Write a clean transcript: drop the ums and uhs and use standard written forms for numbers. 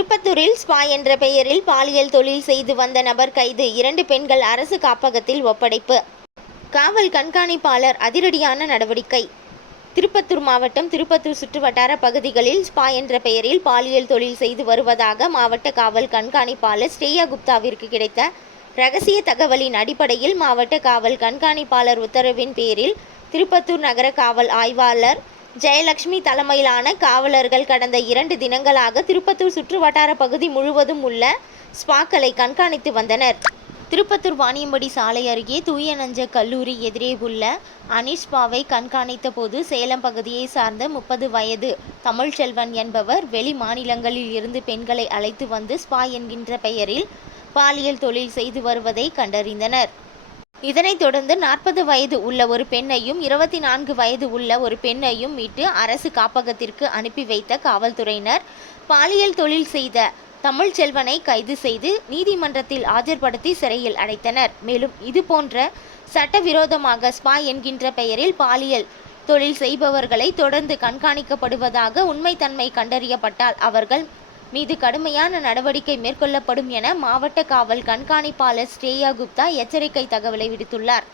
திருப்பத்தூரில் ஸ்பா என்ற பெயரில் பாலியல் தொழில் செய்து வந்த நபர் கைது. 2 பெண்கள் அரசு காப்பகத்தில் ஒப்படைப்பு. காவல் கண்காணிப்பாளர் அதிரடியான நடவடிக்கை. திருப்பத்தூர் மாவட்டம் திருப்பத்தூர் சுற்றுவட்டார பகுதிகளில் ஸ்பா என்ற பெயரில் பாலியல் தொழில் செய்து வருவதாக மாவட்ட காவல் கண்காணிப்பாளர் ஸ்ரேயா குப்தாவிற்கு கிடைத்த ரகசிய தகவலின் அடிப்படையில் மாவட்ட காவல் கண்காணிப்பாளர் உத்தரவின் பேரில் திருப்பத்தூர் நகர காவல் ஆய்வாளர் ஜெயலட்சுமி தலைமையிலான காவலர்கள் கடந்த 2 தினங்களாக திருப்பத்தூர் சுற்றுவட்டார பகுதி முழுவதும் உள்ள ஸ்பாக்களை கண்காணித்து வந்தனர். திருப்பத்தூர் வாணியம்படி சாலை அருகே தூய நெஞ்ச கல்லூரி எதிரே உள்ள அனிஷ் ஸ்பாவை கண்காணித்த போது சேலம் பகுதியை சார்ந்த 30 வயது தமிழ்ச்செல்வன் என்பவர் வெளி மாநிலங்களில் இருந்து பெண்களை அழைத்து வந்து ஸ்பா என்கின்ற பெயரில் பாலியல் தொழில் செய்து வருவதை கண்டறிந்தனர். இதனைத் தொடர்ந்து 40 வயது உள்ள ஒரு பெண்ணையும் 24 வயது உள்ள ஒரு பெண்ணையும் மீட்டு அரசு காப்பகத்திற்கு அனுப்பி வைத்த காவல்துறையினர் பாலியல் தொழில் செய்த தமிழ்ச்செல்வனை கைது செய்து நீதிமன்றத்தில் ஆஜர்படுத்தி சிறையில் அடைத்தனர். மேலும் இதுபோன்ற சட்டவிரோதமாக ஸ்பா என்கின்ற பெயரில் பாலியல் தொழில் செய்பவர்களை தொடர்ந்து கண்காணிக்கப்படுவதாக உண்மைத்தன்மை கண்டறியப்பட்டால் அவர்கள் மீது கடுமையான நடவடிக்கை மேற்கொள்ளப்படும் என மாவட்ட காவல் கண்காணிப்பாளர் ஸ்ரேயா குப்தா எச்சரிக்கை தகவலை விடுத்துள்ளார்.